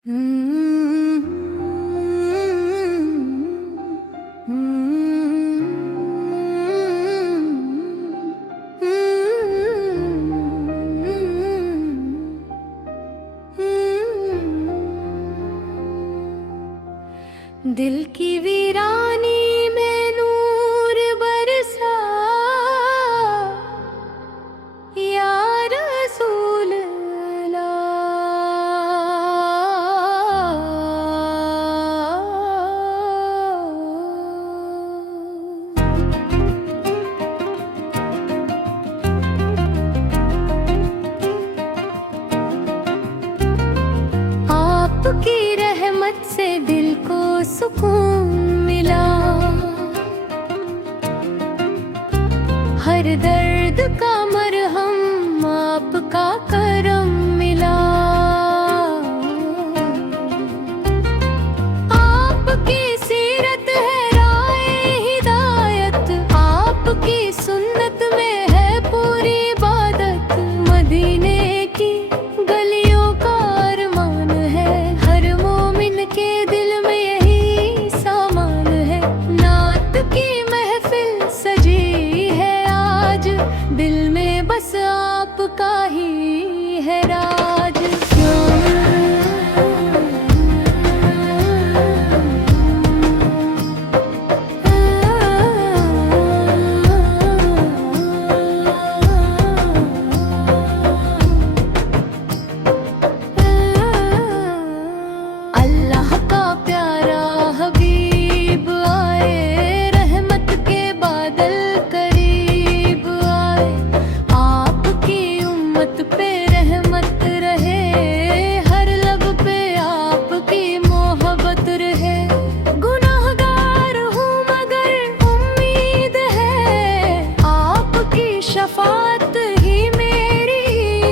दिल की वीरानी में नूर बरसा या रसूल अल्लाह। आपकी रहमत से दिल को सुकून मिला, हर दर्द का मरहम आपका करम मिला। आपकी सीरत है राहे हिदायत, आपकी सुन्नत में है पूरी इबादत। मदीने की गलियों का अरमान है, हर मोमिन के दिल में यही सामान है। नात की महफिल सजी है आज, दिल में बस आपका ही है राज। अल्लाह का प्यारा हबीब आए, रहमत के बादल करीब आए। आपकी उम्मत पे रहमत रहे, हर लब पे आपकी मोहब्बत रहे। गुनाहगार हूँ मगर उम्मीद है, आपकी शफाअत ही मेरी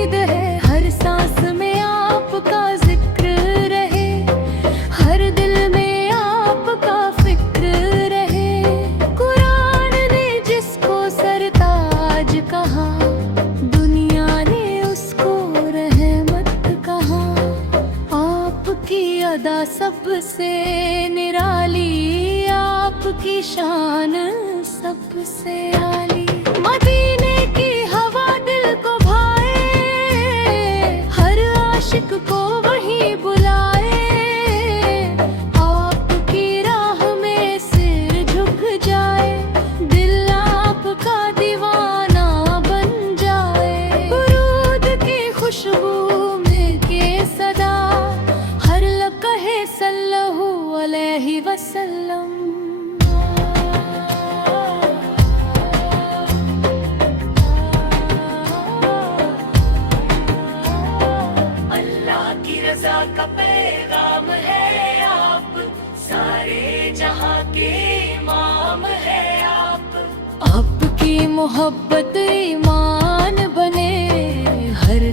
ईद है। हर सांस में आपका जिक्र रहे, हर दिल में आपका फिक्र रहे। कुरान ने जिसको सरताज कहा, दुनिया ने उसको रहमत कहा। आपकी अदा सबसे निराली, आपकी शान सबसे आली। मदीने की हवा दिल को भाए, हर आशिक को वहीं बुलाए। आपकी राह में सिर झुक जाए, दिल आपका दीवाना बन जाए। बुरूद की खुशबू में के सदा, हर लब कहे सल्लल्लाहु अलैहि वसल्लम। अल्लाह की रज़ा का पैगाम है आप, सारे जहां के इमाम है आप। आपकी मोहब्बत ईमान बने, हर